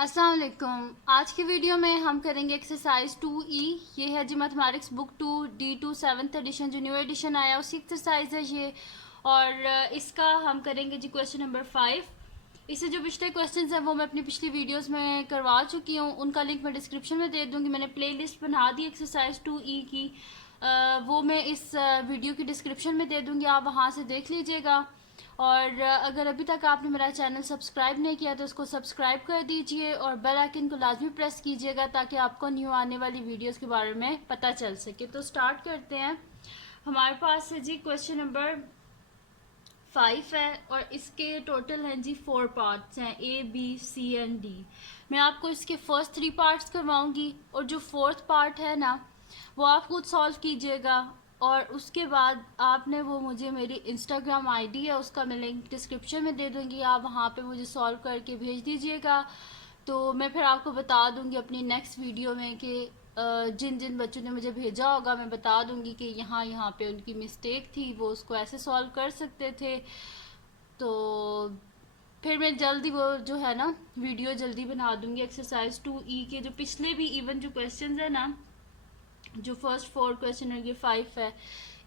अस्सलाम वालेकुम। आज की वीडियो में हम करेंगे एक्सरसाइज 2E। ये है जी mathematics book 2 D2 7th edition, जो न्यू एडिशन आया उसी एक्सरसाइज है ये। और इसका हम करेंगे जी क्वेश्चन नंबर 5। इससे जो पिछले क्वेश्चंस हैं वो मैं अपनी पिछली वीडियोस में करवा चुकी हूँ, उनका लिंक मैं डिस्क्रिप्शन में दे दूँगी। मैंने प्लेलिस्ट बना दी एक्सरसाइज 2E की, वो मैं इस वीडियो की डिस्क्रिप्शन में दे दूँगी, आप वहाँ से देख लीजिएगा। और अगर अभी तक आपने मेरा चैनल सब्सक्राइब नहीं किया तो उसको सब्सक्राइब कर दीजिए और बेल आइकन को लाजमी प्रेस कीजिएगा ताकि आपको न्यू आने वाली वीडियोस के बारे में पता चल सके। तो स्टार्ट करते हैं। हमारे पास है जी क्वेश्चन नंबर 5 है और इसके टोटल हैं जी 4 पार्ट्स हैं, A B C and D। मैं आपको इसके फर्स्ट 3 पार्ट्स करवाऊंगी और जो फोर्थ पार्ट है ना वो आप खुद सॉल्व कीजिएगा। और उसके बाद आपने वो मुझे मेरी इंस्टाग्राम आईडी है उसका मैं लिंक डिस्क्रिप्शन में दे दूँगी, आप वहाँ पे मुझे सॉल्व करके भेज दीजिएगा। तो मैं फिर आपको बता दूँगी अपनी नेक्स्ट वीडियो में कि जिन जिन बच्चों ने मुझे भेजा होगा मैं बता दूँगी कि यहाँ यहाँ पे उनकी मिस्टेक थी, वो उसको ऐसे सॉल्व कर सकते थे। तो फिर मैं जल्दी वो जो है ना वीडियो जल्दी बना दूँगी। एक्सरसाइज 2E के जो पिछले भी इवन जो क्वेश्चंस है ना, जो फर्स्ट 4 क्वेश्चन है, ये 5 है,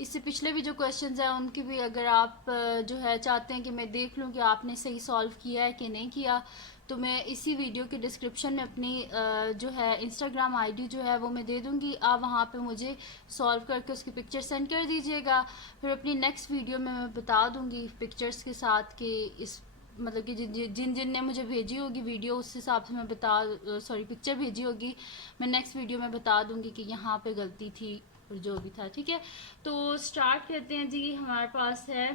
इससे पिछले भी जो क्वेश्चंस हैं उनकी भी अगर आप जो है चाहते हैं कि मैं देख लूँ कि आपने सही सॉल्व किया है कि नहीं किया, तो मैं इसी वीडियो के डिस्क्रिप्शन में अपनी जो है इंस्टाग्राम आईडी जो है वो मैं दे दूँगी, आप वहाँ पे मुझे सॉल्व करके उसकी पिक्चर सेंड कर दीजिएगा। फिर अपनी नेक्स्ट वीडियो में मैं बता दूँगी पिक्चर्स के साथ कि इस मतलब कि जिन जिन ने मुझे भेजी होगी वीडियो उस हिसाब से मैं सॉरी पिक्चर भेजी होगी, मैं नेक्स्ट वीडियो में बता दूंगी कि यहाँ पे गलती थी और जो भी था। ठीक है, तो स्टार्ट करते हैं जी। हमारे पास है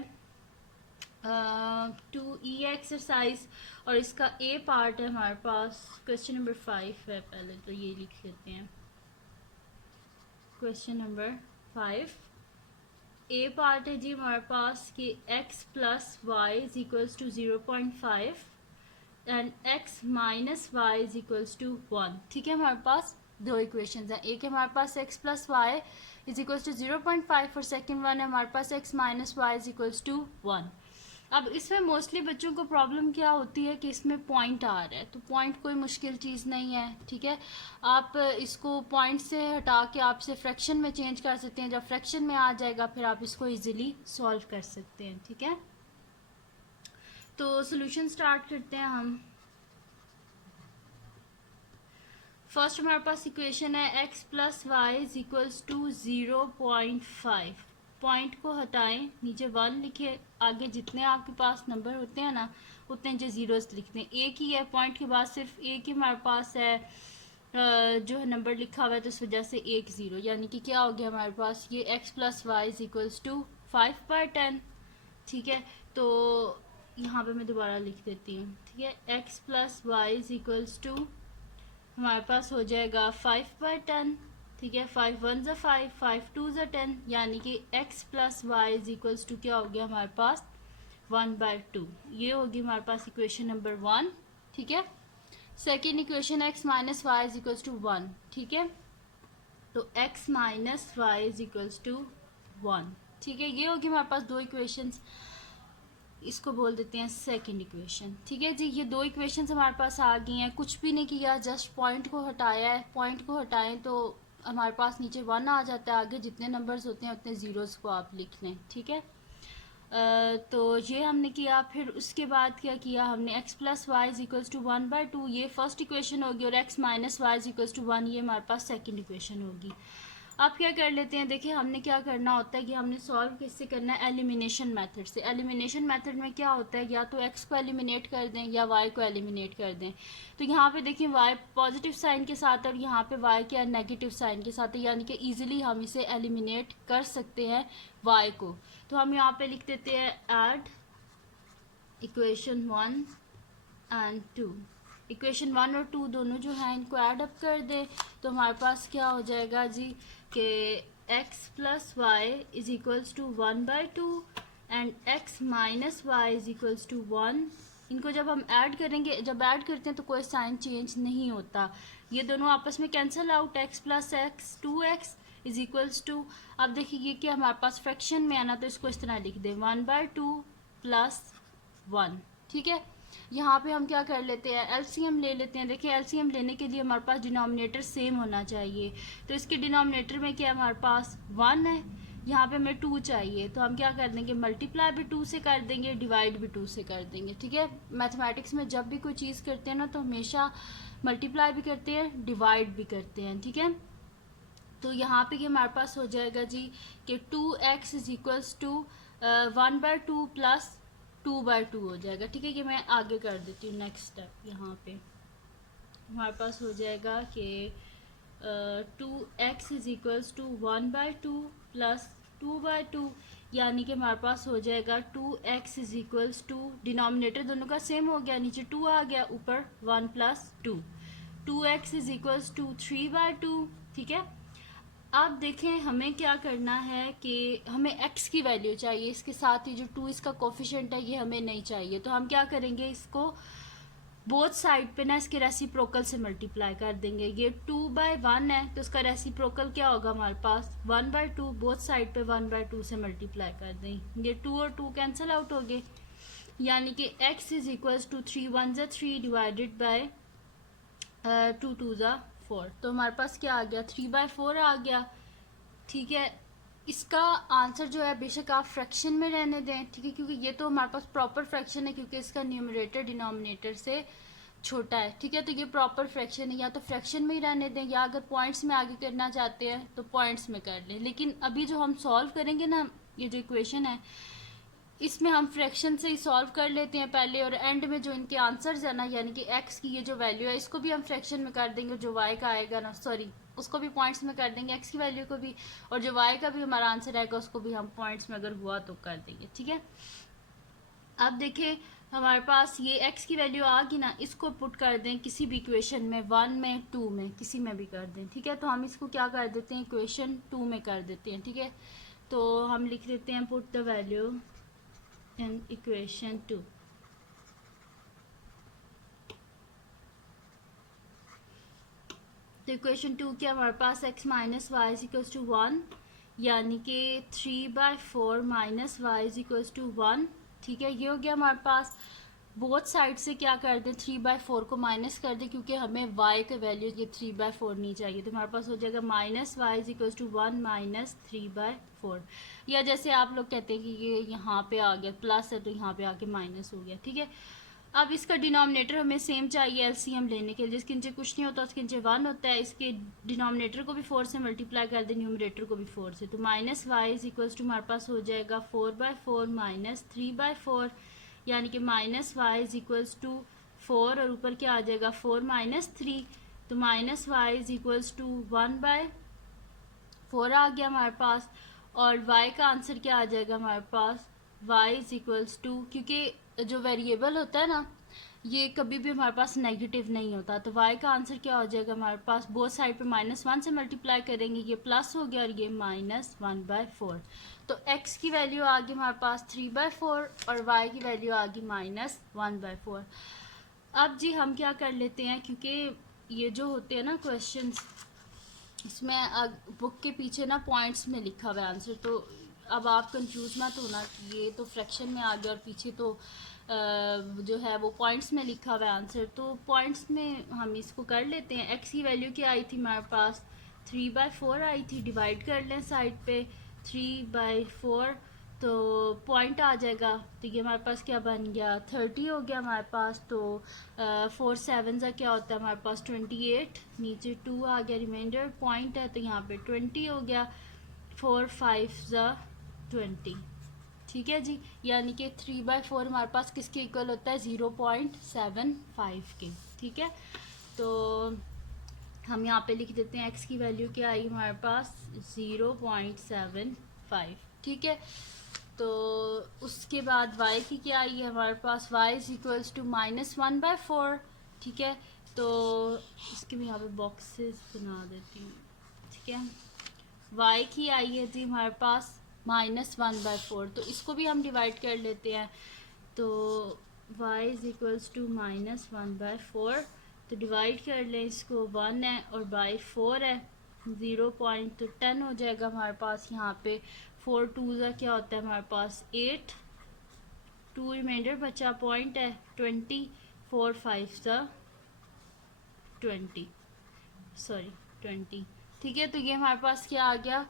2E एक्सरसाइज और इसका ए पार्ट है हमारे पास, क्वेश्चन नंबर 5 है। पहले तो ये लिख लेते हैं, क्वेश्चन नंबर 5 ए पार्ट है जी हमारे पास कि x plus y is equals to 0.5 and x minus y is equals to 1। ठीक है, हमारे पास दो इक्वेशंस हैं, एक है हमारे पास x plus y is equals to 0.5 और सेकंड वन है हमारे पास x minus y is equals to 1। अब इसमें मोस्टली बच्चों को प्रॉब्लम क्या होती है कि इसमें पॉइंट आ रहा है, तो पॉइंट कोई मुश्किल चीज़ नहीं है। ठीक है, आप इसको पॉइंट से हटा के आप इसे फ्रैक्शन में चेंज कर सकते हैं, जब फ्रैक्शन में आ जाएगा फिर आप इसको इजीली सॉल्व कर सकते हैं। ठीक है, तो सॉल्यूशन स्टार्ट करते हैं हम। फर्स्ट हमारे पास इक्वेशन है x plus y is equals to 0.5। Point को हटाएं, नीचे 1 लिखे, आगे जितने आपके पास नंबर होते हैं ना उतने जो जीरोस लिखते हैं। एक ही है, पॉइंट के बाद सिर्फ एक ही हमारे पास है जो है नंबर लिखा हुआ है, तो इस वजह से एक ज़ीरो, यानी कि क्या हो गया हमारे पास ये x plus y is equals to 5/10। ठीक है, तो यहाँ पे मैं दोबारा लिख देती हूँ। ठीक है, x plus y is equals to हमारे पास हो जाएगा 5/10। ठीक है, 5 1 ज़ा 5, 5 2 ज़ा 10, यानी कि x plus y is equals to क्या हो गया हमारे पास 1/2। ये होगी हमारे पास इक्वेशन नंबर 1। ठीक है, second equation x minus y is equals to 1। ठीक है, तो x minus y is equals to 1। ठीक है, ये होगी हमारे पास दो इक्वेशंस, इसको बोल देते हैं सेकंड इक्वेशन। ठीक है जी, ये दो इक्वेशन हमारे पास आ गई हैं, कुछ भी नहीं किया, जस्ट पॉइंट को हटाया है। पॉइंट को हटाएं तो हमारे पास नीचे 1 आ जाता है, आगे जितने नंबर्स होते हैं उतने ज़ीरोज़ को आप लिख लें। ठीक है, तो ये हमने किया। फिर उसके बाद क्या किया हमने, x plus y is equals to 1/2, ये फर्स्ट इक्वेशन होगी, और x minus y is equals to 1 ये हमारे पास सेकंड इक्वेशन होगी। अब क्या कर लेते हैं, देखिए हमने क्या करना होता है कि हमने सॉल्व किससे करना है, एलिमिनेशन मेथड से। एलिमिनेशन मेथड में क्या होता है, या तो x को एलिमिनेट कर दें या y को एलिमिनेट कर दें। तो यहाँ पे देखिए y पॉजिटिव साइन के साथ और यहाँ पे y क्या नेगेटिव साइन के साथ है, यानी कि ईजिली हम इसे एलिमिनेट कर सकते हैं y को। तो हम यहाँ पे लिख देते हैं ऐड इक्वेशन 1 एंड 2। इक्वेशन 1 और 2 दोनों जो हैं इनको ऐड अप कर दें, तो हमारे पास क्या हो जाएगा जी कि x plus y is equals to 1/2 and x minus y is equals to 1। इनको जब हम ऐड करेंगे, जब ऐड करते हैं तो कोई साइन चेंज नहीं होता, ये दोनों आपस में cancel out, x plus x 2x is equals to, अब देखिए ये कि हमारे पास फ्रैक्शन में आना, तो इसको इस तरह लिख दें 1/2 प्लस 1। ठीक है, यहाँ पे हम क्या कर लेते हैं, एलसीएम ले लेते हैं। देखिए एलसीएम लेने के लिए हमारे पास डिनोमिनेटर सेम होना चाहिए, तो इसके डिनोमिनेटर में क्या है हमारे पास 1 है, यहाँ पे हमें 2 चाहिए, तो हम क्या कर देंगे मल्टीप्लाई भी 2 से कर देंगे, डिवाइड भी 2 से कर देंगे। ठीक है, मैथमेटिक्स में जब भी कोई चीज़ करते हैं ना तो हमेशा मल्टीप्लाई भी करते हैं, डिवाइड भी करते हैं। ठीक है, तो यहाँ पे ये हमारे पास हो जाएगा जी कि 2x is equals to 1/2 plus 2/2 हो जाएगा। ठीक है, ये मैं आगे कर देती हूँ नेक्स्ट स्टेप। यहाँ पे हमारे पास हो जाएगा कि 2x is equals to 1/2 plus 2/2, यानी कि हमारे पास हो जाएगा 2x is equals to, denominator दोनों का सेम हो गया, नीचे 2 आ गया, ऊपर 1 plus 2, 2x is equals to 3/2। ठीक है, अब देखें हमें क्या करना है कि हमें x की वैल्यू चाहिए, इसके साथ ही जो 2 इसका कोफिशिएंट है ये हमें नहीं चाहिए, तो हम क्या करेंगे, इसको बोथ साइड पे ना इसके रेसिप्रोकल से मल्टीप्लाई कर देंगे। ये 2/1 है तो इसका रेसिप्रोकल क्या होगा हमारे पास 1/2, बोथ साइड पे 1/2 से मल्टीप्लाई कर दें, ये 2 और 2 कैंसिल आउट हो गए, यानी कि x इज इक्वल्स टू 3 1 ज़ा 3 डिवाइडेड बाय 2 2 ज़ा 4, तो हमारे पास क्या आ गया 3/4 आ गया। ठीक है, इसका आंसर जो है बेशक आप फ्रैक्शन में रहने दें, ठीक है, क्योंकि ये तो हमारे पास प्रॉपर फ्रैक्शन है, क्योंकि इसका न्यूमरेटर डिनोमिनेटर से छोटा है। ठीक है, तो ये प्रॉपर फ्रैक्शन है, या तो फ्रैक्शन में ही रहने दें, या अगर पॉइंट्स में आगे करना चाहते हैं तो पॉइंट्स में कर लें। लेकिन अभी जो हम सॉल्व करेंगे ना, ये जो इक्वेशन है इसमें हम फ्रैक्शन से ही सॉल्व कर लेते हैं पहले, और एंड में जो इनके आंसर्स है ना, यानी कि x की ये जो वैल्यू है इसको भी हम फ्रैक्शन में कर देंगे, जो y का आएगा ना, सॉरी उसको भी पॉइंट्स में कर देंगे, x की वैल्यू को भी, और जो y का भी हमारा आंसर आएगा उसको भी हम पॉइंट्स में अगर हुआ तो कर देंगे। ठीक है, अब देखें हमारे पास ये x की वैल्यू आ गई ना, इसको पुट कर दें किसी भी इक्वेशन में, 1 में 2 में किसी में भी कर दें। ठीक है, तो हम इसको क्या कर देते हैं इक्वेशन 2 में कर देते हैं। ठीक है, तो हम लिख देते हैं put the value in equation 2। तो इक्वेशन 2 के हमारे पास x minus y is equals to 1, यानी कि 3/4 minus y is equals to 1। ठीक है, ये हो गया हमारे पास। बोथ साइड से क्या कर दें 3/4 को माइनस कर दें, क्योंकि हमें y का वैल्यू ये 3/4 नहीं चाहिए, तो हमारे पास हो जाएगा minus y is equals to 1 minus 3/4, या जैसे आप लोग कहते हैं कि ये यहाँ पे आ गया प्लस है तो यहाँ पे आके माइनस हो गया। ठीक है, अब इसका डिनोमिनेटर हमें सेम चाहिए एलसीएम लेने के लिए, जिसके नीचे कुछ नहीं होता उसके नीचे 1 होता है, इसके डिनोमिनेटर को भी 4 से मल्टीप्लाई कर दें, न्यूमरेटर को भी 4 से, तो minus y is equals to हमारे पास हो जाएगा 4/4 माइनस 3/4, यानी कि minus y is equals to 4 और ऊपर क्या आ जाएगा 4 माइनस 3, तो minus y is equals to 1/4 आ गया हमारे पास, और y का आंसर क्या आ जाएगा हमारे पास y इज इक्वल्स टू, क्योंकि जो वेरिएबल होता है ना ये कभी भी हमारे पास नेगेटिव नहीं होता, तो y का आंसर क्या हो जाएगा हमारे पास, बोथ साइड पे -1 से मल्टीप्लाई करेंगे, ये प्लस हो गया और ये -1/4, तो x की वैल्यू आ गई हमारे पास 3/4 और y की वैल्यू आ गई -1/4। अब जी हम क्या कर लेते हैं, क्योंकि ये जो होते हैं ना क्वेश्चंस इसमें बुक के पीछे ना पॉइंट्स में लिखा हुआ है आंसर, तो अब आप कंफ्यूज मत होना कि ये तो फ्रैक्शन में आ गया और पीछे तो जो है वो पॉइंट्स में लिखा हुआ है आंसर, तो पॉइंट्स में हम इसको कर लेते हैं। x की वैल्यू क्या आई थी हमारे पास 3/4 आई थी, डिवाइड कर लें साइड पे 3/4, तो पॉइंट आ जाएगा, तो ये हमारे पास क्या बन गया 30 हो गया हमारे पास, तो 4 7 का क्या होता है हमारे पास 28, नीचे 2 आ गया, रिमाइंडर पॉइंट है तो यहाँ पे 20 हो गया, 4 5 20। ठीक है जी, यानी कि 3/4 हमारे पास किसके इक्वल होता है 0.75 के। ठीक है, तो हम यहाँ पे लिख देते हैं x की वैल्यू क्या आई हमारे पास 0.75। ठीक है, तो उसके बाद y की क्या आई है हमारे पास y इज इक्वल्स टू -1/4। ठीक है, तो इसके भी यहाँ पे बॉक्सेस बना देती हूँ। ठीक है, y की आई है जी हमारे पास -1/4, तो इसको भी हम डिवाइड कर लेते हैं, तो y इज इक्वल्स टू -1/4, तो डिवाइड कर लें इसको, 1 है और बाई 4 है, 0.10 हो जाएगा हमारे पास यहाँ पे, 4 2 क्या होता है हमारे पास 8, 2 रिमाइंडर बचा, पॉइंट है 20, 4 5 20, सॉरी 20, ठीक है। तो ये हमारे पास क्या आ गया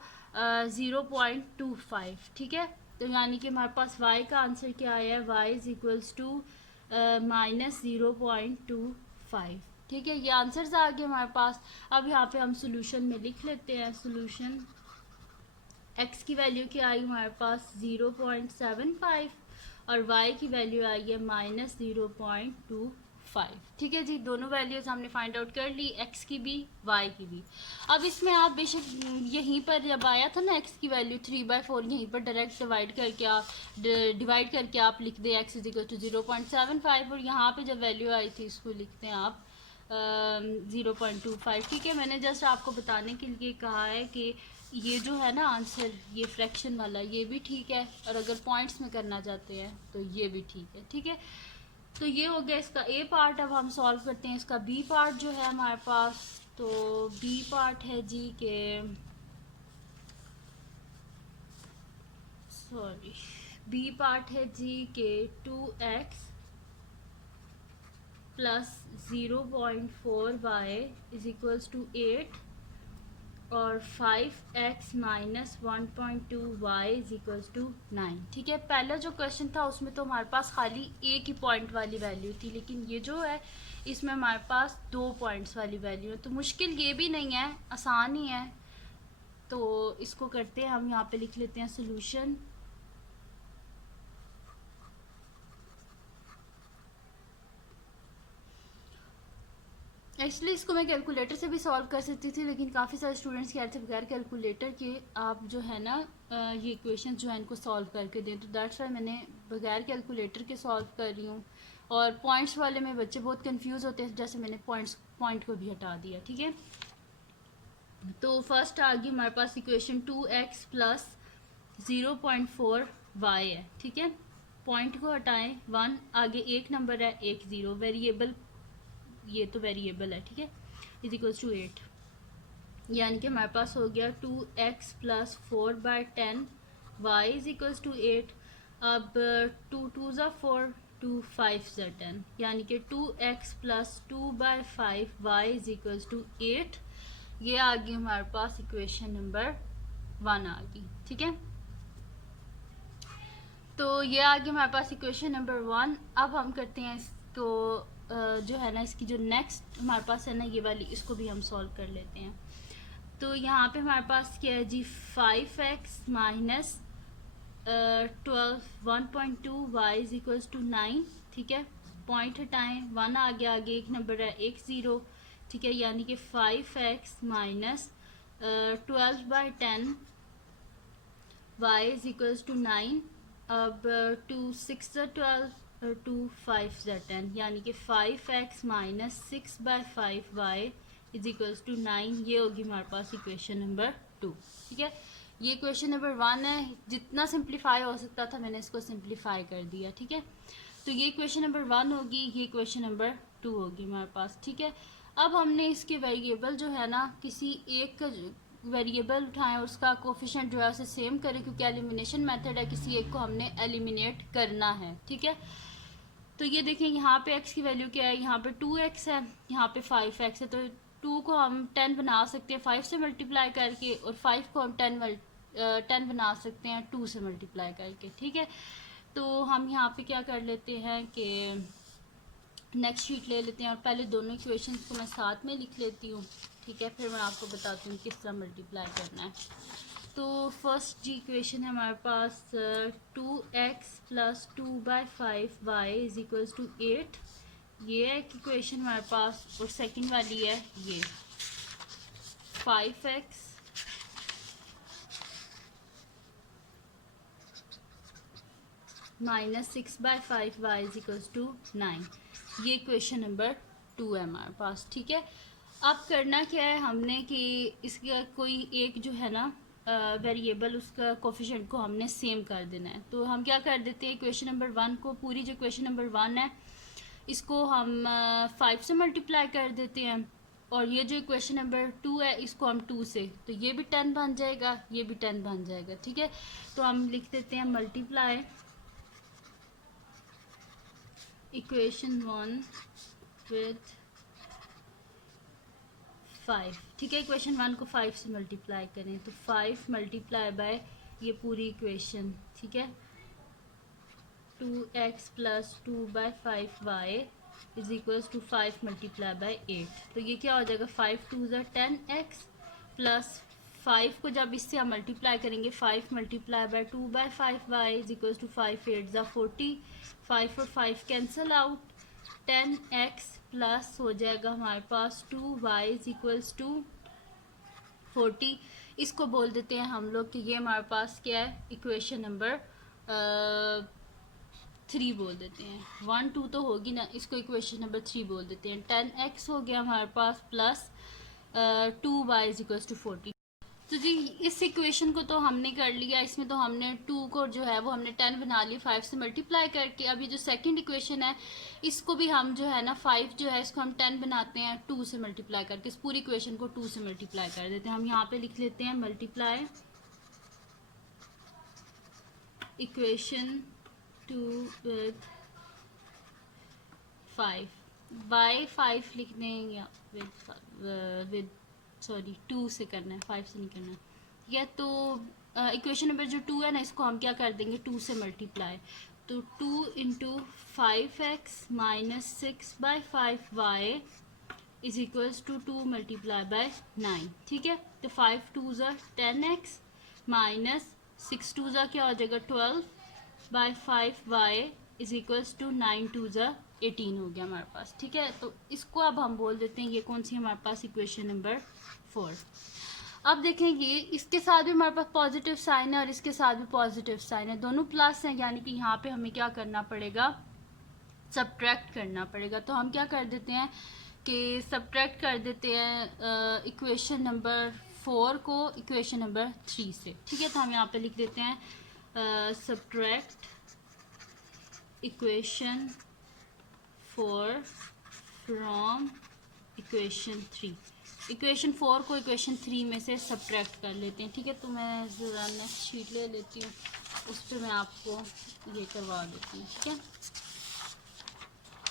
0.25, ठीक है। तो यानी कि हमारे पास y का आंसर क्या आया है, y इज इक्वल्स टू -0.25, ठीक है। ये आंसर्स आ गए हमारे पास। अब यहाँ पे हम सोल्यूशन में लिख लेते हैं। सोल्यूशन x की वैल्यू क्या आई हमारे पास 0.75 और y की वैल्यू आई है -0.25, ठीक है जी। दोनों वैल्यूज हमने फाइंड आउट कर ली, x की भी y की भी। अब इसमें आप बेशक यहीं पर जब आया था ना x की वैल्यू 3/4, यहीं पर डायरेक्ट डिवाइड करके आप लिख दें x इज इक्वल टू 0.75, और यहाँ पे जब वैल्यू आई थी इसको लिखते हैं आप 0.25, ठीक है। मैंने जस्ट आपको बताने के लिए कहा है कि ये जो है ना आंसर, ये फ्रैक्शन वाला, ये भी ठीक है, और अगर पॉइंट्स में करना चाहते हैं तो ये भी ठीक है, ठीक है। तो ये हो गया इसका ए पार्ट। अब हम सॉल्व करते हैं इसका बी पार्ट जो है हमारे पास। तो बी पार्ट है जी के, सॉरी, बी पार्ट है जी के 2x plus 0.4y is equals to 8 और 5x minus 1.2y is equals to 9, ठीक है। पहला जो क्वेश्चन था उसमें तो हमारे पास खाली एक ही पॉइंट वाली वैल्यू थी, लेकिन ये जो है इसमें हमारे पास 2 पॉइंट्स वाली वैल्यू है। तो मुश्किल ये भी नहीं है, आसान ही है। तो इसको करते हैं हम, यहाँ पे लिख लेते हैं सोल्यूशन। एक्चुअली इसको मैं कैलकुलेटर से भी सॉल्व कर सकती थी, लेकिन काफ़ी सारे स्टूडेंट्स कह रहे थे बगैर कैलकुलेटर के आप जो है ना ये इक्वेशन जो है इनको सॉल्व करके दें, तो दैट्स वाई मैंने बगैर कैलकुलेटर के सॉल्व कर रही हूँ। और पॉइंट्स वाले में बच्चे बहुत कंफ्यूज होते हैं, जैसे मैंने पॉइंट को भी हटा दिया, ठीक है। तो फर्स्ट आ गई हमारे पास इक्वेशन 2x प्लस 0.4y है, ठीक है। पॉइंट को हटाएं, 1 आगे एक नंबर है, एक 0, वेरिएबल, ये तो वेरिएबल है, ठीक है, इज इक्वल्स टू 8, यानी कि हमारे पास हो गया 2x plus 4/10 y is equals to 8। अब 2 2 ज़ा 4, 2 5 ज़ा 10, यानी कि 2x plus 2/5 y is equals to 8। ये आ गई हमारे पास इक्वेशन नंबर 1 आ गई, ठीक है। तो ये आ गई हमारे पास इक्वेशन नंबर 1। अब हम करते हैं इसको जो है ना इसकी जो नेक्स्ट हमारे पास है ना ये वाली, इसको भी हम सॉल्व कर लेते हैं। तो यहाँ पे हमारे पास क्या है जी 5x minus 1.2 y is equals to 9, ठीक है। पॉइंट हटाएं, 1 आगे एक नंबर है, एक 0, ठीक है, यानी कि 5x minus 12/10 y is equals to 9। अब 2 6 12 और 2 5 10, यानी कि 5x minus 6/5 y is equals to 9। ये होगी हमारे पास इक्वेशन नंबर 2, ठीक है। ये इक्वेशन नंबर 1 है, जितना सिंप्लीफाई हो सकता था मैंने इसको सिंप्लीफाई कर दिया, ठीक है। तो ये इक्वेशन नंबर 1 होगी, ये इक्वेशन नंबर 2 होगी हमारे पास, ठीक है। अब हमने इसके वेरिएबल जो है ना किसी एक वेरिएबल उठाएं और उसका कोफिशिएंट जो है उसे सेम करें, क्योंकि एलिमिनेशन मेथड है, किसी एक को हमने एलिमिनेट करना है, ठीक है। तो ये देखें यहाँ पे x की वैल्यू क्या है, यहाँ पे 2x है, यहाँ पे 5x है। तो 2 को हम 10 बना सकते हैं 5 से मल्टीप्लाई करके, और 5 को हम 10 बना सकते हैं 2 से मल्टीप्लाई करके, ठीक है। तो हम यहाँ पे क्या कर लेते हैं कि नेक्स्ट शीट ले लेते हैं, और पहले दोनों इक्वेशंस को मैं साथ में लिख लेती हूँ, ठीक है, फिर मैं आपको बताती हूँ किस तरह मल्टीप्लाई करना है। तो फर्स्ट जी इक्वेशन है हमारे पास 2x plus 2/5 y is equals to 8, ये है एक इक्वेशन हमारे पास। और सेकंड वाली है ये 5x minus 6/5 y is equals to 9, ये इक्वेशन नंबर 2 है हमारे पास, ठीक है। अब करना क्या है हमने कि इसका कोई एक जो है ना वेरिएबल उसका कोफिशिएंट को हमने सेम कर देना है। तो हम क्या कर देते हैं, इक्वेशन नंबर 1 को, पूरी जो इक्वेशन नंबर 1 है इसको हम 5 से मल्टीप्लाई कर देते हैं, और ये जो इक्वेशन नंबर 2 है इसको हम 2 से, तो ये भी 10 बन जाएगा, ये भी 10 बन जाएगा, ठीक है। तो हम लिख देते हैं मल्टीप्लाई इक्वेशन 1 विथ 5, ठीक है। इक्वेशन 1 को 5 से मल्टीप्लाई करें तो 5 मल्टीप्लाई बाय ये पूरी इक्वेशन, ठीक है, 2x plus 2/5y is equals to 5 multiply by 8। तो ये क्या हो जाएगा, 5 2 ज़ा 10x प्लस 5 को जब इससे हम मल्टीप्लाई करेंगे 5 multiply by 2/5y is equals to 5 8 ज़ा 40, 5 और 5 कैंसल आउट, 10x प्लस हो जाएगा हमारे पास 2y इज इक्वल्स टू 40। इसको बोल देते हैं हम लोग कि ये हमारे पास क्या है, इक्वेशन नंबर 3 बोल देते हैं। 1 2 तो होगी ना, इसको इक्वेशन नंबर 3 बोल देते हैं। 10x हो गया हमारे पास plus 2y is equals to 40। तो जी इस इक्वेशन को तो हमने कर लिया, इसमें तो हमने 2 को जो है वो हमने 10 बना लिया 5 से मल्टीप्लाई करके। अब ये जो सेकंड इक्वेशन है इसको भी हम जो है ना 5 जो है इसको हम 10 बनाते हैं 2 से मल्टीप्लाई करके, इस पूरी इक्वेशन को 2 से मल्टीप्लाई कर देते हैं। हम यहाँ पे लिख लेते हैं मल्टीप्लाई इक्वेशन 2 विद 5 बाय 5 लिखने हैं या विद सॉरी 2 से करना है, 5 से नहीं करना है, ठीक है। तो इक्वेशन नंबर जो 2 है ना इसको हम क्या कर देंगे 2 से मल्टीप्लाई, तो 2 into 5x minus 6/5y is equals to 2 multiply by 9, ठीक है। तो 5 2 ज़ा 10x माइनस 6 2 ज़ा क्या हो जाएगा 12/5y इज इक्वल्स टू 9 2 ज़ा 18 हो गया हमारे पास, ठीक है। तो इसको अब हम बोल देते हैं ये कौन सी हमारे पास इक्वेशन नंबर 4। अब देखेंगे इसके साथ भी हमारे पास पॉजिटिव साइन है और इसके साथ भी पॉजिटिव साइन है, दोनों प्लस हैं, यानी कि यहाँ पे हमें क्या करना पड़ेगा, सब्ट्रैक्ट करना पड़ेगा। तो हम क्या कर देते हैं कि सब्ट्रैक्ट कर देते हैं इक्वेशन नंबर 4 को इक्वेशन नंबर 3 से, ठीक है। तो हम यहाँ पे लिख देते हैं subtract equation 4 from equation 3। Equation 4 को इक्वेशन 3 में से सब्ट्रैक्ट कर लेते हैं, ठीक है। तो मैं ज़रा नेक्स्ट शीट ले लेती हूँ, उस पर मैं आपको ये करवा देती हूँ, ठीक है।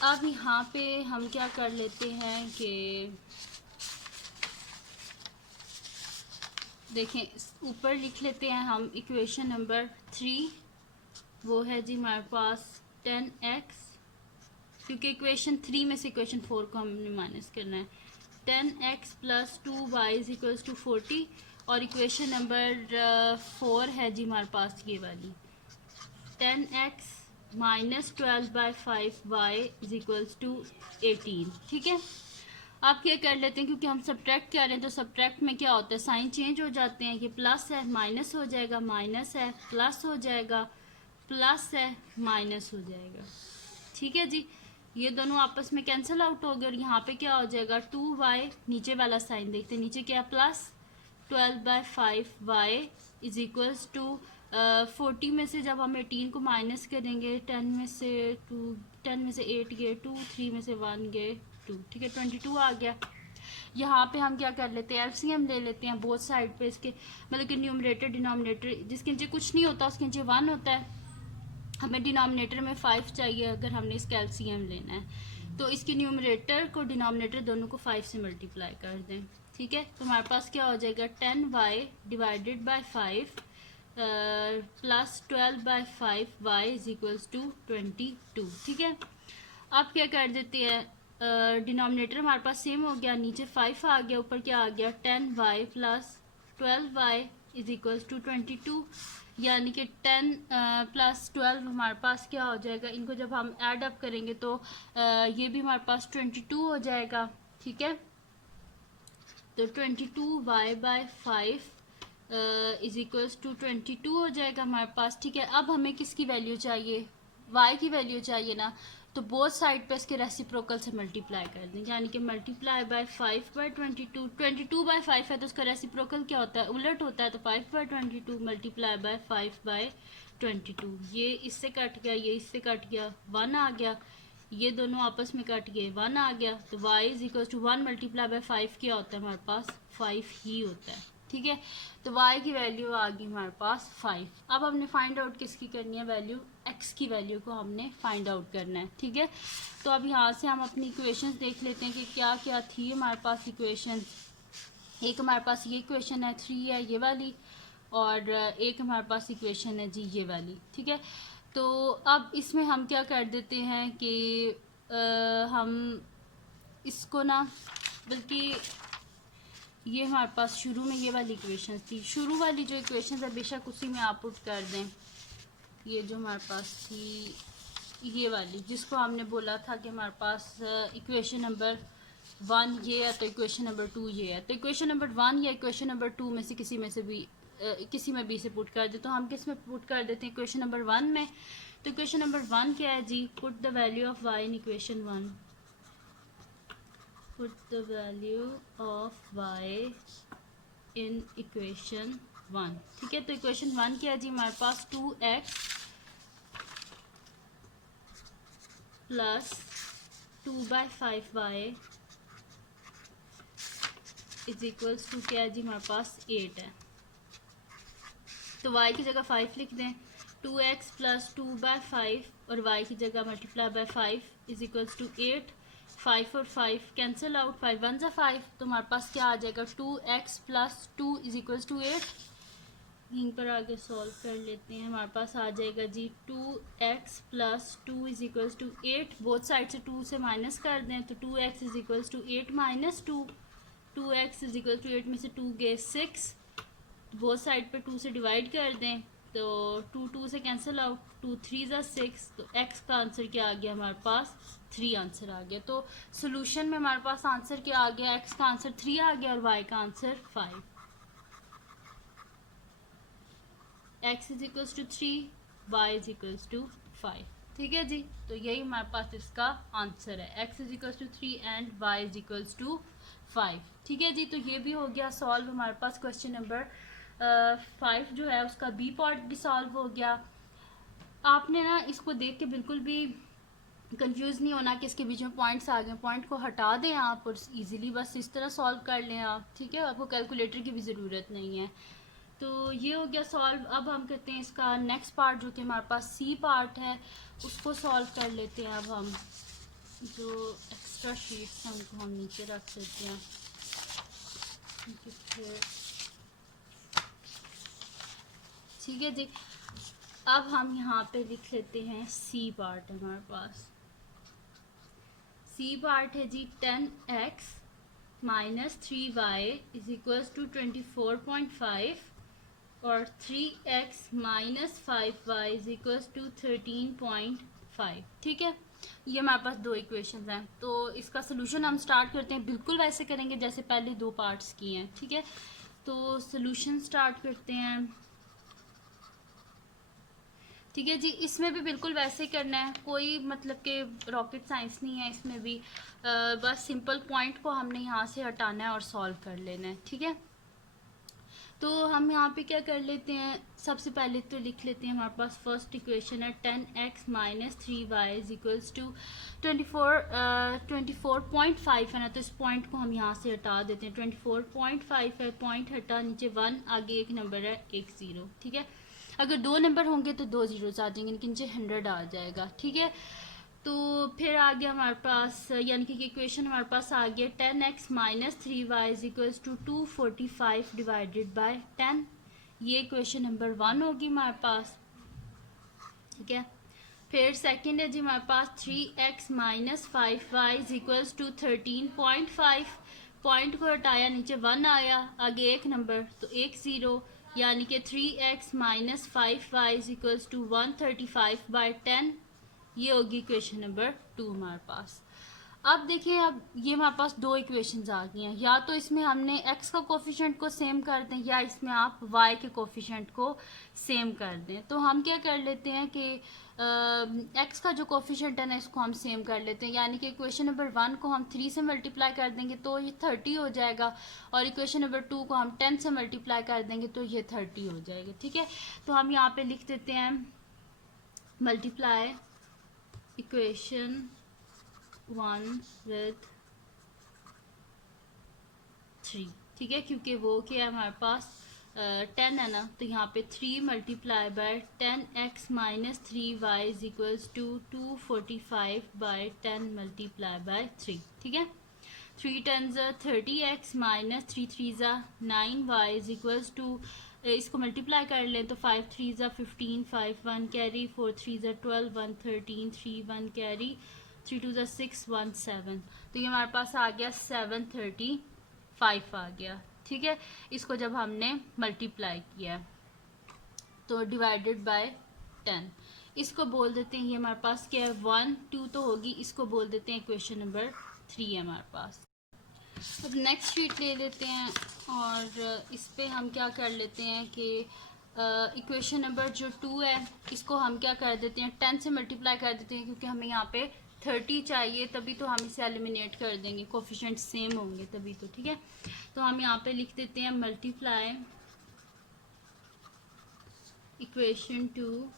अब यहाँ पे हम क्या कर लेते हैं कि देखें ऊपर लिख लेते हैं हम इक्वेशन नंबर 3, वो है जी हमारे पास 10x, क्योंकि इक्वेशन 3 में से इक्वेशन 4 को हमने माइनस करना है, 10x plus 2y is equals to 40, और इक्वेशन नंबर 4 है जी हमारे पास ये वाली 10x minus 12/5y is equals to 18, ठीक है। आप क्या कर लेते हैं, क्योंकि हम सब्ट्रैक्ट कर रहे हैं तो सब्ट्रैक्ट में क्या होता है साइन चेंज हो जाते हैं, ये प्लस है माइनस हो जाएगा, माइनस है प्लस हो जाएगा, प्लस है माइनस हो जाएगा, ठीक है जी। ये दोनों आपस में कैंसिल आउट हो गए और यहाँ पे क्या हो जाएगा 2y, नीचे वाला साइन देखते हैं, नीचे क्या plus 12/5y is equals to 40 में से जब हम 18 को माइनस करेंगे 10 में से 8 गए 2, 3 में से 1 गए 2, ठीक है, 22 आ गया। यहाँ पे हम क्या कर लेते हैं एलसीएम ले लेते हैं बोथ साइड पे, इसके मतलब कि न्यूमरेटर डिनोमिनेटर जिसके नीचे कुछ नहीं होता उसके नीचे 1 होता है, हमें डिनोमिनेटर में 5 चाहिए अगर हमने इसका एलसीएम लेना है, तो इसके न्यूमरेटर को डिनोमिनेटर दोनों को 5 से मल्टीप्लाई कर दें, ठीक है। तो हमारे पास क्या हो जाएगा 10y divided by 5 plus 12/5y is equals to 22, ठीक है। अब क्या कर देते हैं डिनोमिनेटर हमारे पास सेम हो गया, नीचे 5 आ गया, ऊपर क्या आ गया 10y plus 12y is equals to 22, यानी कि 10 प्लस 12 हमारे पास क्या हो जाएगा, इनको जब हम ऐड अप करेंगे तो ये भी हमारे पास 22 हो जाएगा, ठीक है। तो 22y bye 5 is equals to 22 हो जाएगा हमारे पास, ठीक है। अब हमें किसकी वैल्यू चाहिए, y की वैल्यू चाहिए ना, तो बोथ साइड पे इसके रेसिप्रोकल से मल्टीप्लाई कर दें, यानी कि मल्टीप्लाई बाय 5/22, 22/5 है तो उसका रेसिप्रोकल क्या होता है उलट होता है, तो 5/22 मल्टीप्लाई बाय 5/22, ये इससे कट गया ये इससे कट गया 1 आ गया, ये दोनों आपस में कट गए 1 आ गया, तो y is equal to 1 multiply by 5 क्या होता है हमारे पास 5 ही होता है, ठीक है। तो y की वैल्यू आ गई हमारे पास 5। अब हमने फाइंड आउट किसकी करनी है, वैल्यू x की वैल्यू को हमने फाइंड आउट करना है। ठीक है, तो अब यहाँ से हम अपनी इक्वेशंस देख लेते हैं कि क्या क्या थी हमारे पास इक्वेशन। एक हमारे पास ये इक्वेशन है 3 है ये वाली, और एक हमारे पास इक्वेशन है जी ये वाली। ठीक है, तो अब इसमें हम क्या कर देते हैं कि हम इसको ना, बल्कि ये हमारे पास शुरू में ये वाली इक्वेशन थी, शुरू वाली जो इक्वेशन है बेशक उसी में आप पुट कर दें। ये जो हमारे पास थी ये वाली, जिसको हमने बोला था कि हमारे पास इक्वेशन नंबर 1 ये है, तो इक्वेशन नंबर 2 ये है। तो इक्वेशन नंबर 1 या इक्वेशन नंबर 2 में से किसी में से भी किसी में भी से पुट कर दे। तो हम किस में पुट कर देते हैं, इक्वेशन नंबर 1 में। तो इक्वेशन नंबर 1 क्या है जी, put the value of y in equation 1, put the value of y in equation 1। ठीक है, तो इक्वेशन 1 क्या है जी, हमारे पास 2x plus 2/5y is equals to क्या है जी, हमारे पास 8 है। तो y की जगह 5 लिख दें, 2x प्लस 2/5 और y की जगह multiply by 5 is equals to 8। 5 और 5 कैंसिल आउट, 5 1 जा 5, तो हमारे पास क्या आ जाएगा, 2x plus 2 is equals to 8। यहीं पर आगे सॉल्व कर लेते हैं, हमारे पास आ जाएगा जी 2x plus 2 is equals to 8। Both side से 2 से माइनस कर दें, तो 2x is equals to 8 minus 2, 2x is equal to 8 में से 2 गए 6, बोथ साइड पे 2 से डिवाइड कर दें, तो 2 2 से कैंसिल आउट, 2 3 ज़ा 6, तो x का आंसर क्या आ गया हमारे पास, 3 आंसर आ गया। तो सोल्यूशन में हमारे पास आंसर क्या आ गया, x का आंसर 3 आ गया और y का answer 5। x is equals to 3, y is equals to 5। ठीक है जी, तो यही हमारे पास इसका आंसर है, x is equals to 3 and y is equals to 5। ठीक है जी, तो ये भी हो गया सॉल्व हमारे पास। क्वेश्चन नंबर 5 जो है उसका बी पार्ट भी सॉल्व हो गया। आपने ना इसको देख के बिल्कुल भी कंफ्यूज नहीं होना कि इसके बीच में पॉइंट्स आ गए, पॉइंट को हटा दें आप और इजीली बस इस तरह सॉल्व कर लें आप। ठीक है, आपको कैलकुलेटर की भी ज़रूरत नहीं है। तो ये हो गया सॉल्व। अब हम करते हैं इसका नेक्स्ट पार्ट जो कि हमारे पास सी पार्ट है, उसको सॉल्व कर लेते हैं। अब हम जो एक्स्ट्रा शीट्स हैं उनको हम नीचे रख देते हैं, फिर ठीक है जी। अब हम यहाँ पे लिख लेते हैं सी पार्ट हमारे पास। सी पार्ट है जी 10x minus 3y is equals to 24.5 और 3x minus 5y is equals to 13.5। ठीक है, ये हमारे पास दो इक्वेशंस हैं। तो इसका सोल्यूशन हम स्टार्ट करते हैं, बिल्कुल वैसे करेंगे जैसे पहले दो पार्ट्स किए हैं। ठीक है, तो सोल्यूशन स्टार्ट करते हैं। ठीक है जी, इसमें भी बिल्कुल वैसे ही करना है, कोई मतलब कि रॉकेट साइंस नहीं है इसमें भी। बस सिंपल पॉइंट को हमने यहाँ से हटाना है और सॉल्व कर लेना है। ठीक है, तो हम यहाँ पे क्या कर लेते हैं, सबसे पहले तो लिख लेते हैं हमारे पास फर्स्ट इक्वेशन है 10x minus 3y is equals to 24.5 है ना, तो इस पॉइंट को हम यहाँ से हटा देते हैं। 24.5 है, पॉइंट हटा, नीचे 1, आगे एक नंबर है, एक 0। ठीक है, अगर दो नंबर होंगे तो 2 ज़ीरोज़ आ जाएंगे, लेकिन नीचे 100 आ जाएगा। ठीक है, तो फिर आ गया हमारे पास, यानी कि इक्वेशन हमारे पास आ गया 10x minus 3y is equals to 245 divided by 10। ये इक्वेशन नंबर 1 होगी हमारे पास। ठीक है, फिर सेकंड है जी हमारे पास 3x minus 5y is equals to 13.5। Point को हटाया, नीचे 1 आया, आगे एक नंबर, तो एक 0, यानी कि 3x minus 5y is equals to 135 by 10। ये होगी इक्वेशन नंबर 2 हमारे पास। अब देखिए, अब ये हमारे पास दो इक्वेशंस आ गई हैं, या तो इसमें हमने x का कोफिशिएंट को सेम कर दें या इसमें आप y के कोफिशिएंट को सेम कर दें। तो हम क्या कर लेते हैं कि x का जो कोफिशिएंट है ना इसको हम सेम कर लेते हैं, यानी कि इक्वेशन नंबर 1 को हम 3 से मल्टीप्लाई कर देंगे तो ये 30 हो जाएगा, और इक्वेशन नंबर 2 को हम 10 से मल्टीप्लाई कर देंगे तो ये 30 हो जाएगा। ठीक है, तो हम यहाँ पे लिख देते हैं मल्टीप्लाई इक्वेशन 1 with 3। ठीक है, क्योंकि वो क्या है हमारे पास 10 है ना, तो यहाँ पे 3 multiply by 10x minus 3y is equals to 245 by 10 multiply by 3। ठीक है, 3 tens 30x minus 3 3 9y is equals to, इसको मल्टीप्लाई कर लें तो 5 3 15 5 1 कैरी, 4 3 12 1 13 3 1 कैरी, 3 2 6 1 7। तो ये हमारे पास आ गया 735 आ गया। ठीक है, इसको जब हमने मल्टीप्लाई किया तो डिवाइडेड बाय 10, इसको बोल देते हैं ये हमारे पास क्या है 1 2 तो होगी, इसको बोल देते हैं इक्वेशन नंबर 3 है हमारे पास। अब नेक्स्ट शीट ले लेते हैं और इस पे हम क्या कर लेते हैं कि इक्वेशन नंबर जो 2 है इसको हम क्या कर देते हैं 10 से मल्टीप्लाई कर देते हैं, क्योंकि हमें यहाँ पे 30 चाहिए, तभी तो हम इसे एलिमिनेट कर देंगे, कोफिशिएंट सेम होंगे तभी तो। ठीक है, तो हम यहाँ पे लिख देते हैं मल्टीप्लाई इक्वेशन 2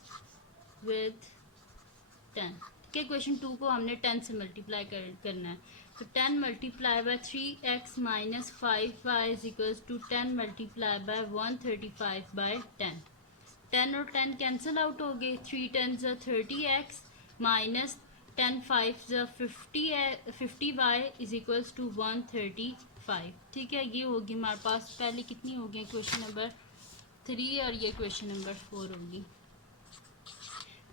विथ 10। ठीक है, इक्वेशन 2 को हमने 10 से मल्टीप्लाई करना है, तो 10 multiply by 3x minus 5y is equals to 10 multiply by 135 by 10। 10 और 10 कैंसिल आउट हो गए, 3 10 30x minus 10 5 50y is equals to 135। ठीक है, ये होगी हमारे पास पहले कितनी होगी क्वेश्चन नंबर 3 और ये क्वेश्चन नंबर 4 होगी।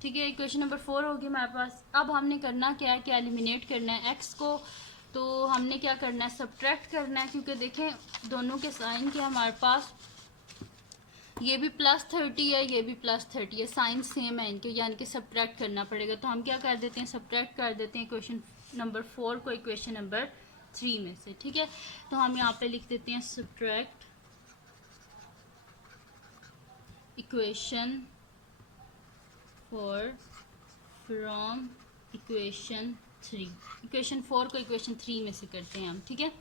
ठीक है, क्वेश्चन नंबर 4 होगी हमारे पास। अब हमने करना क्या है कि एलिमिनेट करना है x को, तो हमने क्या करना है सब्ट्रैक्ट करना है, क्योंकि देखें दोनों के साइन के हमारे पास ये भी +30 है ये भी +30 है, साइन सेम है इनके, यानी कि सब्ट्रैक्ट करना पड़ेगा। तो हम क्या कर देते हैं सब्ट्रैक्ट कर देते हैं इक्वेशन नंबर 4 को इक्वेशन नंबर 3 में से। ठीक है, तो हम यहाँ पे लिख देते हैं subtract equation 4 from equation 3। Equation 4 को इक्वेशन 3 में से करते हैं हम। ठीक है,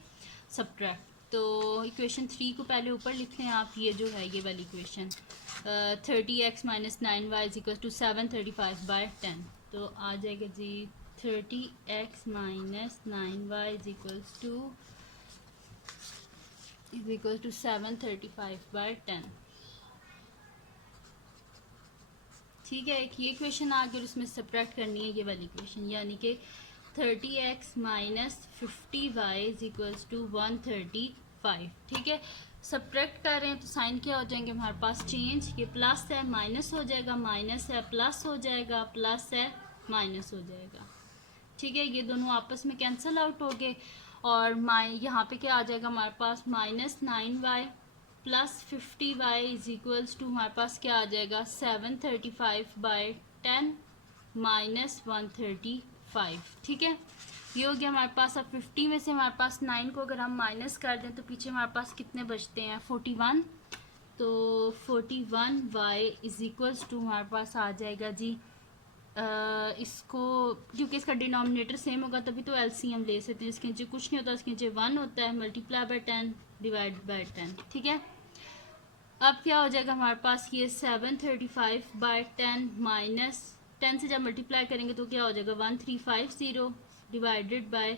सब्ट्रैक्ट, तो इक्वेशन 3 को पहले ऊपर लिख लें आप, ये जो है ये वाली equation 30x minus 9y is equal to 735 by 10। तो आ जाएगा जी 30x minus 9y is equal to 735 by 10। ठीक है, एक ये क्वेश्चन आ गया और उसमें सब्ट्रैक्ट करनी है ये वाली इक्वेशन, यानी कि 30x minus 50y is equals to 135। ठीक है, सब्ट्रैक्ट कर रहे हैं तो साइन क्या हो जाएंगे हमारे पास चेंज, ये प्लस है माइनस हो जाएगा, माइनस है प्लस हो जाएगा, प्लस है माइनस हो जाएगा। ठीक है, ये दोनों आपस में कैंसिल आउट हो गए और यहाँ पे क्या आ जाएगा हमारे पास -9y plus 50y is equals to हमारे पास क्या आ जाएगा 735 बाय 10 माइनस 135। ठीक है, ये हो गया हमारे पास। अब 50 में से हमारे पास 9 को अगर हम माइनस कर दें तो पीछे हमारे पास कितने बचते हैं 41, तो 41y इज इक्वल्स टू हमारे पास आ जाएगा जी इसको, क्योंकि इसका डिनोमिनेटर सेम होगा तभी तो एलसीएम ले सकते हैं, इसके नीचे कुछ नहीं होता, इसके नीचे 1 होता है, मल्टीप्लाई बाय 10 डिवाइड बाय 10। ठीक है, अब क्या हो जाएगा हमारे पास ये 735 बाय 10 माइनस 10 से जब मल्टीप्लाई करेंगे तो क्या हो जाएगा 1350 डिवाइडेड बाय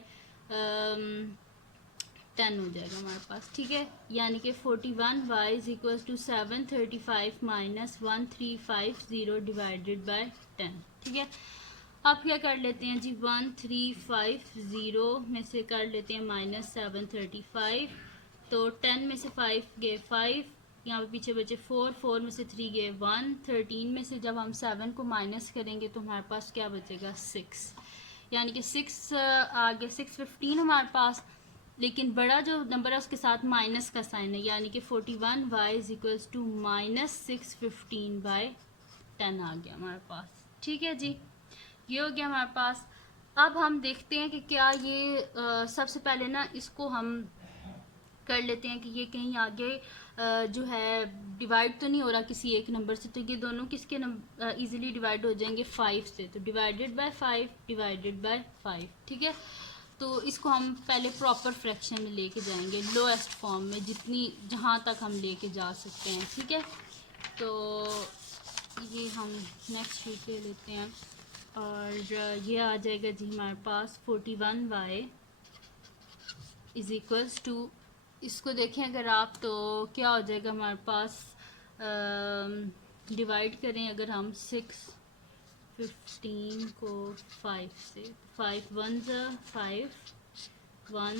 10 हो जाएगा हमारे पास। ठीक है, यानी कि 41y is equal to 735 minus 1350 divided by 10। ठीक है, अब क्या कर लेते हैं जी 1350 में से कर लेते हैं माइनस 735, तो 10 में से 5 गए 5, यहाँ पे पीछे बचे 4, 4 में से 3 गए 1, 13 में से जब हम 7 को माइनस करेंगे तो हमारे पास क्या बचेगा 6, यानी कि 6 आगे 615 हमारे पास, लेकिन बड़ा जो नंबर है उसके साथ माइनस का साइन है, यानी कि 41y is equals to minus 615 by 10 आ गया हमारे पास। ठीक है जी, ये हो गया हमारे पास। अब हम देखते हैं कि क्या ये सबसे पहले ना इसको हम कर लेते हैं कि ये कहीं आगे जो है डिवाइड तो नहीं हो रहा किसी एक नंबर से, तो ये दोनों किसके इजीली डिवाइड हो जाएंगे 5 से, तो डिवाइडेड बाय 5 डिवाइडेड बाय 5। ठीक है, तो इसको हम पहले प्रॉपर फ्रैक्शन में लेके जाएंगे, लोएस्ट फॉर्म में, जितनी जहाँ तक हम लेके जा सकते हैं। ठीक है, तो ये हम नेक्स्ट शीट ले लेते हैं और ये आ जाएगा जी हमारे पास 41y इज इक्वल्स टू इसको देखें अगर आप तो क्या हो जाएगा हमारे पास, डिवाइड करें अगर हम 6 15 को 5 से, 5 1 ज़ा 5 1,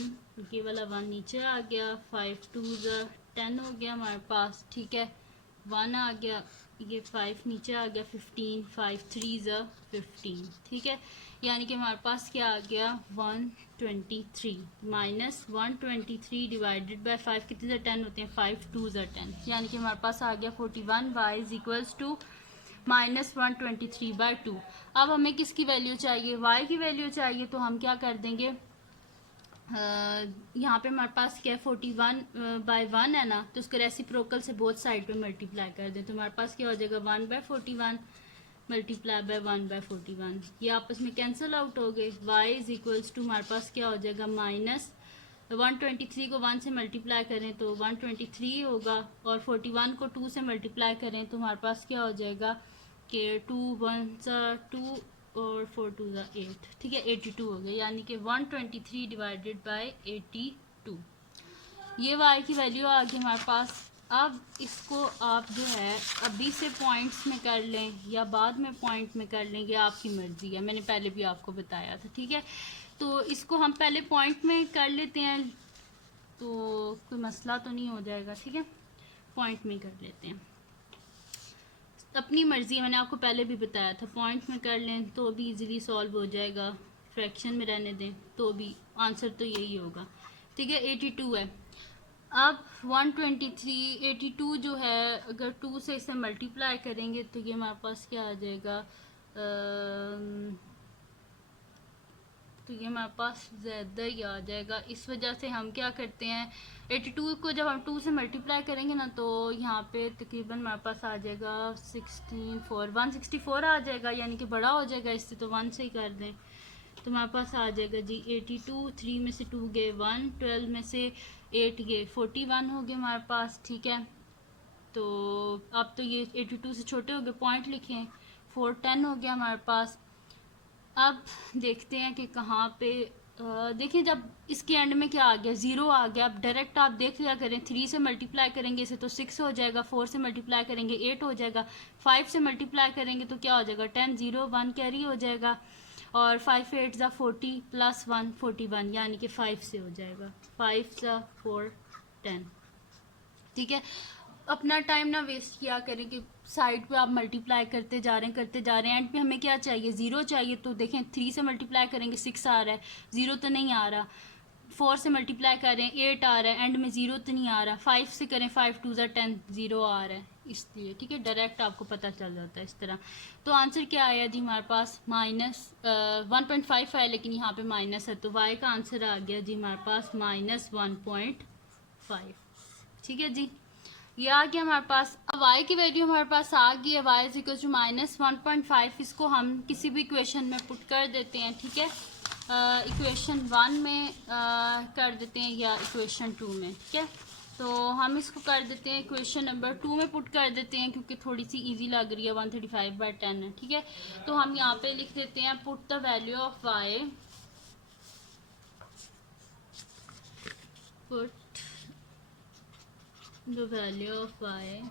ये वाला 1 नीचे आ गया, 5 2 ज़ा 10 हो गया हमारे पास, ठीक है, 1 आ गया, ये 5 नीचे आ गया, 15 5 3 ज़ा 15, ठीक है, यानी कि हमारे पास क्या आ गया 123 माइनस 123 डिवाइडेड बाय 5 कितने ज़ा 10 होते हैं, 5 2 ज़ा 10, यानी कि हमारे पास आ गया 41 y is equals to minus 123/2। अब हमें किसकी वैल्यू चाहिए, y की वैल्यू चाहिए, तो हम क्या कर देंगे, यहाँ पे हमारे पास क्या है 41/1 है ना, तो उसको रेसिप्रोकल से बोथ साइड पे मल्टीप्लाई कर दें, तो हमारे पास क्या हो जाएगा 1/41 मल्टीप्लाई बाय 1/41, ये आपस में कैंसिल आउट हो गए, y इज इक्वल्स टू हमारे पास क्या हो जाएगा माइनस 123 को 1 से मल्टीप्लाई करें तो 123 होगा, और 41 को 2 से मल्टीप्लाई करें तो हमारे पास क्या हो जाएगा कि 2 1 2 और 4 2 8, ठीक है, 82 हो गया, यानी कि 123 डिवाइडेड बाय 82, ये y की वैल्यू आ गई हमारे पास। अब इसको आप जो है अभी से पॉइंट्स में कर लें या बाद में पॉइंट में कर लें, ये आपकी मर्ज़ी है, मैंने पहले भी आपको बताया था, ठीक है, तो इसको हम पहले पॉइंट में कर लेते हैं तो कोई मसला तो नहीं हो जाएगा, ठीक है, पॉइंट में कर लेते हैं, अपनी मर्ज़ी है, मैंने आपको पहले भी बताया था, पॉइंट में कर लें तो भी इजीली सॉल्व हो जाएगा, फ्रैक्शन में रहने दें तो भी आंसर तो यही होगा, ठीक है, 82 है। अब 123 82 जो है अगर 2 से इसे मल्टीप्लाई करेंगे तो ये हमारे पास क्या आ जाएगा, तो ये हमारे पास ज़्यादा ही आ जाएगा, इस वजह से हम क्या करते हैं 82 को जब हम 2 से मल्टीप्लाई करेंगे ना तो यहाँ पे तकरीबन हमारे पास आ जाएगा 164 आ जाएगा, यानी कि बड़ा हो जाएगा इससे, तो 1 से ही कर दें तो हमारे पास आ जाएगा जी 82, 3 में से 2 गए 1, 12 में से 8 गए 41 हो गए हमारे पास, ठीक है, तो अब तो ये 82 से छोटे हो गए, पॉइंट लिखें, 410 हो गया हमारे पास। अब देखते हैं कि कहाँ पे, देखिए जब इसके एंड में क्या आ गया 0 आ गया, अब डायरेक्ट आप देख लिया करें, 3 से मल्टीप्लाई करेंगे इसे तो 6 हो जाएगा, 4 से मल्टीप्लाई करेंगे 8 हो जाएगा, 5 से मल्टीप्लाई करेंगे तो क्या हो जाएगा 10, 0 1 कैरी हो जाएगा, और 5 8 ज़ा 40 प्लस 1 41, यानी कि 5 से हो जाएगा, 5 ज़ा 4 10, ठीक है, अपना टाइम ना वेस्ट किया करें कि साइड पे आप मल्टीप्लाई करते जा रहे हैं, एंड पे हमें क्या चाहिए 0 चाहिए, तो देखें 3 से मल्टीप्लाई करेंगे 6 आ रहा है, 0 तो नहीं आ रहा, 4 से मल्टीप्लाई करें 8 आ रहा है, एंड में 0 तो नहीं आ रहा, 5 से करें 5 2 ज़ा 10 0 आ रहा है, इसलिए, ठीक है, डायरेक्ट आपको पता चल जाता है इस तरह। तो आंसर क्या आया जी हमारे पास माइनस 1.5 है, लेकिन यहाँ पे माइनस है, तो y का आंसर आ गया जी हमारे पास माइनस 1.5, ठीक है जी, ये आ गया हमारे पास। अब y की वैल्यू हमारे पास आ गई है, y is equal to minus 1.5, इसको हम किसी भी इक्वेशन में पुट कर देते हैं, ठीक है, इक्वेशन 1 में कर देते हैं या इक्वेशन 2 में, ठीक है, तो हम इसको कर देते हैं इक्वेशन नंबर 2 में पुट कर देते हैं क्योंकि थोड़ी सी इजी लग रही है, 135/10 है, ठीक है, तो हम यहाँ पे लिख देते हैं put the value of y, put the value of y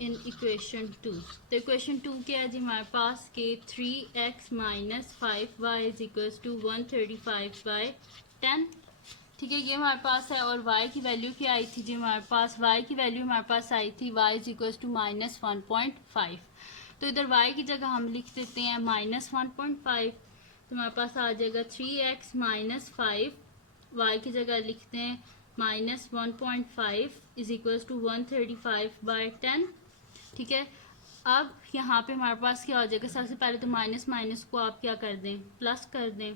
in equation 2, तो इक्वेशन 2 क्या है जी हमारे पास के 3x minus 5y is equals to 135/10, ठीक है, ये हमारे पास है, और y की वैल्यू क्या आई थी जी हमारे पास, y की वैल्यू हमारे पास आई थी y is equals to minus 1.5, तो इधर y की जगह हम लिख देते हैं माइनस 1.5, तो हमारे पास आ जाएगा 3x माइनस 5, y की जगह लिखते हैं माइनस 1.5 इज इक्वल्स टू 135/10, ठीक है, अब यहाँ पे हमारे पास क्या हो जाएगा, सबसे पहले तो माइनस माइनस को आप क्या कर दें प्लस कर दें,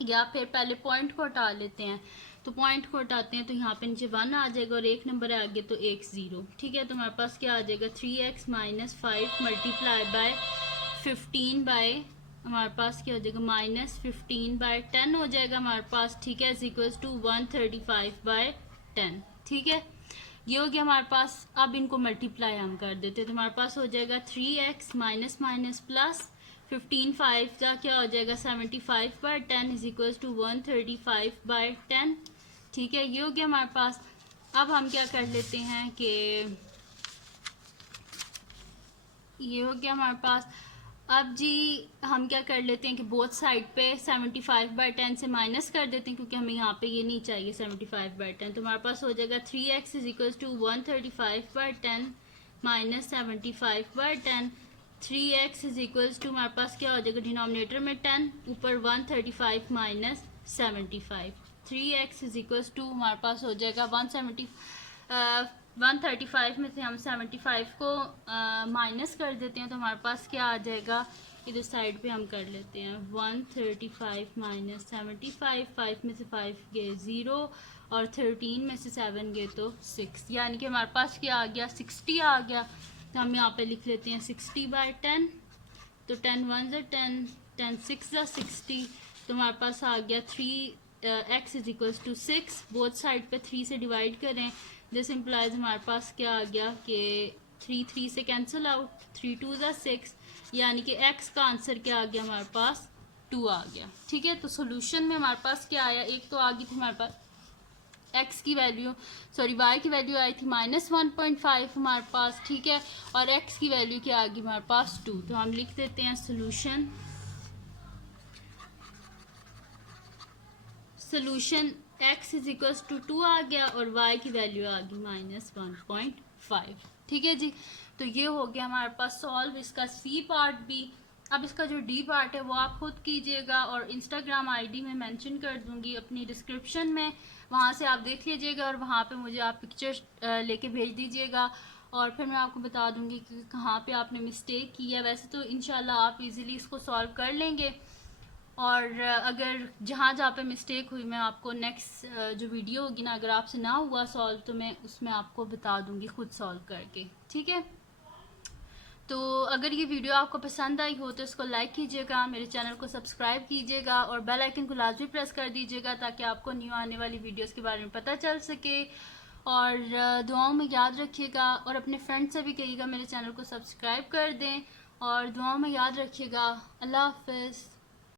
या फिर पहले पॉइंट को हटा लेते हैं, तो पॉइंट को हटाते हैं तो यहाँ पे नीचे 1 आ जाएगा और एक नंबर है आगे तो एक 0, ठीक है, तो हमारे पास क्या आ जाएगा 3x minus 5 multiply bye 15 bye हमारे पास क्या हो जाएगा माइनस 15/10 हो जाएगा हमारे पास, ठीक है, इज इक्वल्स टू 135/10, ठीक है, ये हो गया हमारे पास। अब इनको मल्टीप्लाई हम कर देते हैं तो हमारे पास हो जाएगा 3x माइनस माइनस प्लस 15 का क्या हो जाएगा 75/10 इज इक्वल टू 135/10। ठीक है, ये हो गया हमारे पास। अब हम क्या कर लेते हैं कि ये हो गया हमारे पास। अब जी हम क्या कर लेते हैं कि बोथ साइड पे 75/10 से माइनस कर देते हैं, क्योंकि हमें यहाँ पे ये नहीं चाहिए 75/10। तो हमारे पास हो जाएगा 3x is equal to 135/10 minus 75/10। 3x is equals to हमारे पास क्या हो जाएगा डिनोमिनेटर में 10, ऊपर 135 minus 75। 3x is equals to हमारे पास हो जाएगा 135 में से हम 75 को माइनस कर देते हैं, तो हमारे पास क्या आ जाएगा, इधर साइड पे हम कर लेते हैं 135 माइनस 75, 5 में से 5 गए 0 और 13 में से 7 गए तो 6, यानी कि हमारे पास क्या आ गया 60 आ गया। तो हम यहाँ पे लिख लेते हैं 60/10, तो 10 1 ज़ा 10, 10 6 ज़ा 60, तो हमारे पास आ गया 3x is equals to 6। Both side पे 3 से डिवाइड करें, दिस इम्प्लाइज हमारे पास क्या आ गया कि 3 3 से कैंसिल आउट, 3 2 ज़ा 6, यानी कि x का आंसर क्या आ गया हमारे पास 2 आ गया। ठीक है, तो सोल्यूशन में हमारे पास क्या आया, एक तो आ गई थी हमारे पास x की वैल्यू, सॉरी y की वैल्यू आई थी -1.5 हमारे पास। ठीक है, और x की वैल्यू क्या आ गई हमारे पास 2। तो हम लिख देते हैं solution x is equals to 2 आ गया और y की वैल्यू आ गई -1.5। ठीक है जी, तो ये हो गया हमारे पास सॉल्व इसका सी पार्ट भी। अब इसका जो डी पार्ट है वो आप खुद कीजिएगा, और इंस्टाग्राम आईडी में मेंशन कर दूंगी अपनी डिस्क्रिप्शन में, वहाँ से आप देख लीजिएगा और वहाँ पे मुझे आप पिक्चर लेके भेज दीजिएगा, और फिर मैं आपको बता दूंगी कि कहाँ पे आपने मिस्टेक की है। वैसे तो इंशाल्लाह आप इजीली इसको सॉल्व कर लेंगे, और अगर जहाँ जहाँ पे मिस्टेक हुई मैं आपको नेक्स्ट जो वीडियो होगी ना, अगर आपसे ना हुआ सॉल्व तो मैं उसमें आपको बता दूंगी खुद सॉल्व करके। ठीक है, तो अगर ये वीडियो आपको पसंद आई हो तो इसको लाइक कीजिएगा, मेरे चैनल को सब्सक्राइब कीजिएगा और बेल आइकन को लाजमी प्रेस कर दीजिएगा, ताकि आपको न्यू आने वाली वीडियोस के बारे में पता चल सके। और दुआओं में याद रखिएगा, और अपने फ्रेंड से भी कहिएगा मेरे चैनल को सब्सक्राइब कर दें, और दुआओं में याद रखिएगा। अल्लाह हाफ़िज़।